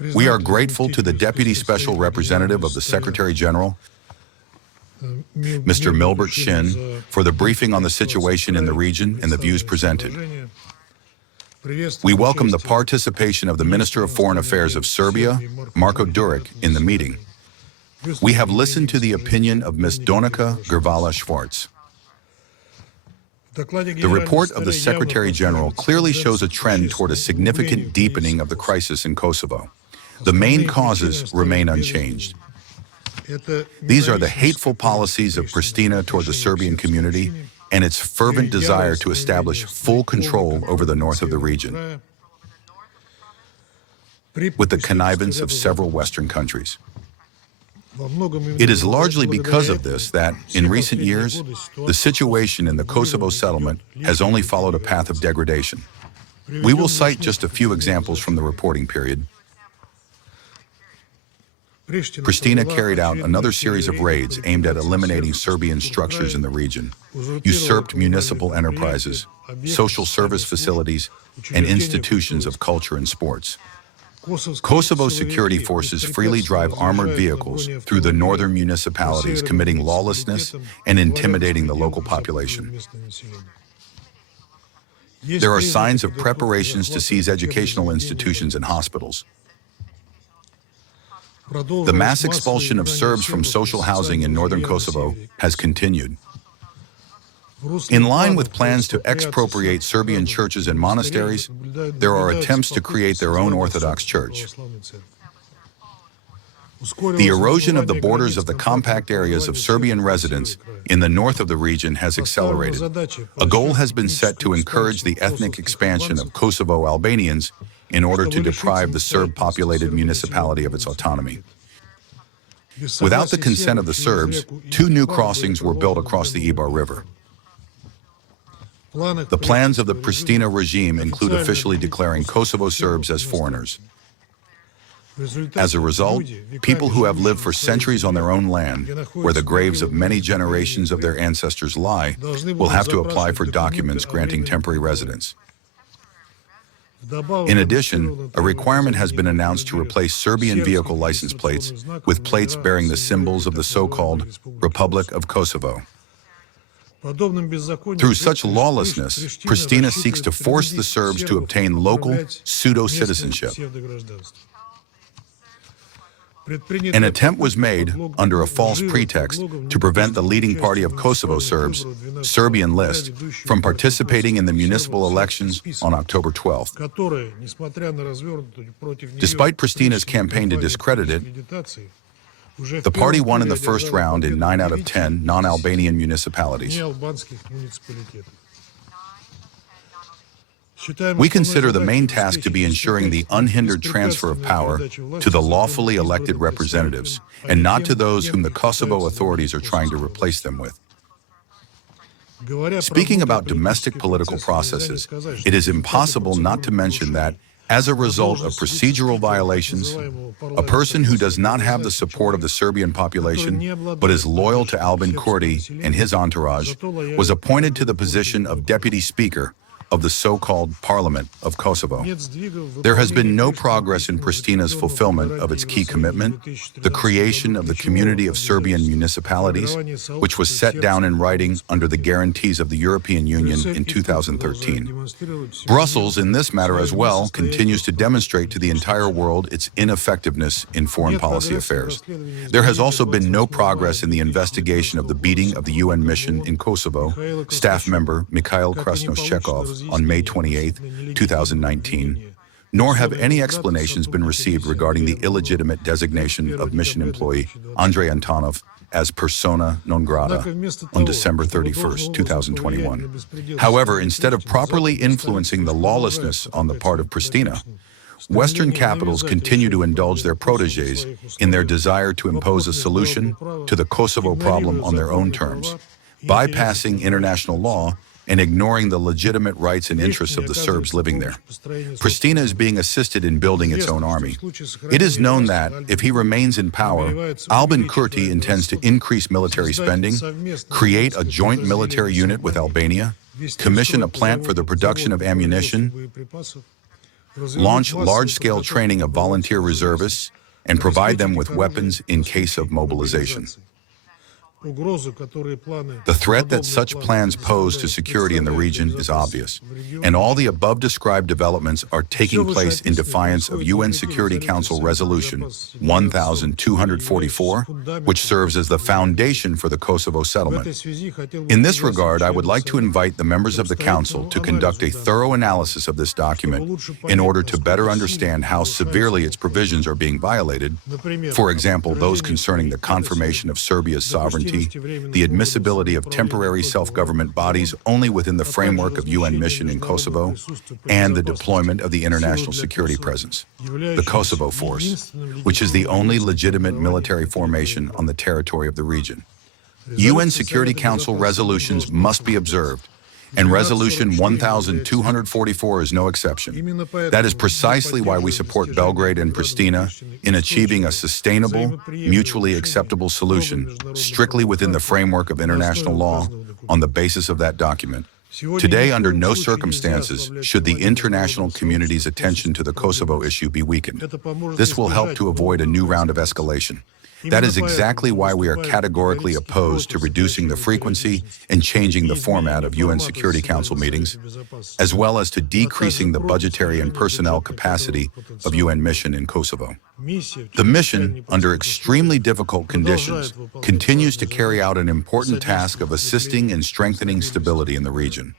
We are grateful to the Deputy Special Representative of the Secretary General, Mr. Milbert Shin, for the briefing on the situation in the region and the views presented. We welcome the participation of the Minister of Foreign Affairs of Serbia, Marko Duric, in the meeting. We have listened to the opinion of Ms. Donika Grvala-Schwartz. The report of the Secretary General clearly shows a trend toward a significant deepening of the crisis in Kosovo. The main causes remain unchanged. These are the hateful policies of Pristina toward the Serbian community and its fervent desire to establish full control over the north of the region, with the connivance of several Western countries. It is largely because of this that, in recent years, the situation in the Kosovo settlement has only followed a path of degradation. We will cite just a few examples from the reporting period. Pristina carried out another series of raids aimed at eliminating Serbian structures in the region, usurped municipal enterprises, social service facilities, and institutions of culture and sports. Kosovo security forces freely drive armored vehicles through the northern municipalities, committing lawlessness and intimidating the local population. There are signs of preparations to seize educational institutions and hospitals. The mass expulsion of Serbs from social housing in northern Kosovo has continued. In line with plans to expropriate Serbian churches and monasteries, there are attempts to create their own Orthodox church. The erosion of the borders of the compact areas of Serbian residents in the north of the region has accelerated. A goal has been set to encourage the ethnic expansion of Kosovo Albanians in order to deprive the Serb-populated municipality of its autonomy. Without the consent of the Serbs, 2 new crossings were built across the Ibar River. The plans of the Pristina regime include officially declaring Kosovo Serbs as foreigners. As a result, people who have lived for centuries on their own land, where the graves of many generations of their ancestors lie, will have to apply for documents granting temporary residence. In addition, a requirement has been announced to replace Serbian vehicle license plates with plates bearing the symbols of the so-called Republic of Kosovo. Through such lawlessness, Pristina seeks to force the Serbs to obtain local pseudo-citizenship. An attempt was made, under a false pretext, to prevent the leading party of Kosovo Serbs, Serbian List, from participating in the municipal elections on October 12th. Despite Pristina's campaign to discredit it, the party won in the first round in 9 out of 10 non-Albanian municipalities. We consider the main task to be ensuring the unhindered transfer of power to the lawfully elected representatives, and not to those whom the Kosovo authorities are trying to replace them with. Speaking about domestic political processes, it is impossible not to mention that, as a result of procedural violations, a person who does not have the support of the Serbian population, but is loyal to Albin Kurti and his entourage, was appointed to the position of Deputy Speaker of the so-called Parliament of Kosovo. There has been no progress in Pristina's fulfillment of its key commitment, the creation of the Community of Serbian Municipalities, which was set down in writing under the guarantees of the European Union in 2013. Brussels, in this matter as well, continues to demonstrate to the entire world its ineffectiveness in foreign policy affairs. There has also been no progress in the investigation of the beating of the UN mission in Kosovo, staff member Mikhail Krasnoshchekov, on May 28, 2019, nor have any explanations been received regarding the illegitimate designation of mission employee Andrei Antonov as persona non grata on December 31, 2021. However, instead of properly influencing the lawlessness on the part of Pristina, Western capitals continue to indulge their protégés in their desire to impose a solution to the Kosovo problem on their own terms, bypassing international law and ignoring the legitimate rights and interests of the Serbs living there. Pristina is being assisted in building its own army. It is known that, if he remains in power, Albin Kurti intends to increase military spending, create a joint military unit with Albania, commission a plant for the production of ammunition, launch large-scale training of volunteer reservists, and provide them with weapons in case of mobilization. The threat that such plans pose to security in the region is obvious, and all the above-described developments are taking place in defiance of UN Security Council Resolution 1244, which serves as the foundation for the Kosovo settlement. In this regard, I would like to invite the members of the Council to conduct a thorough analysis of this document in order to better understand how severely its provisions are being violated, for example, those concerning the confirmation of Serbia's sovereignty, the admissibility of temporary self-government bodies only within the framework of UN mission in Kosovo, and the deployment of the international security presence, the Kosovo Force, which is the only legitimate military formation on the territory of the region. UN Security Council resolutions must be observed, and Resolution 1244 is no exception. That is precisely why we support Belgrade and Pristina in achieving a sustainable, mutually acceptable solution strictly within the framework of international law on the basis of that document. Today, under no circumstances should the international community's attention to the Kosovo issue be weakened. This will help to avoid a new round of escalation. That is exactly why we are categorically opposed to reducing the frequency and changing the format of UN Security Council meetings, as well as to decreasing the budgetary and personnel capacity of UN mission in Kosovo. The mission, under extremely difficult conditions, continues to carry out an important task of assisting and strengthening stability in the region.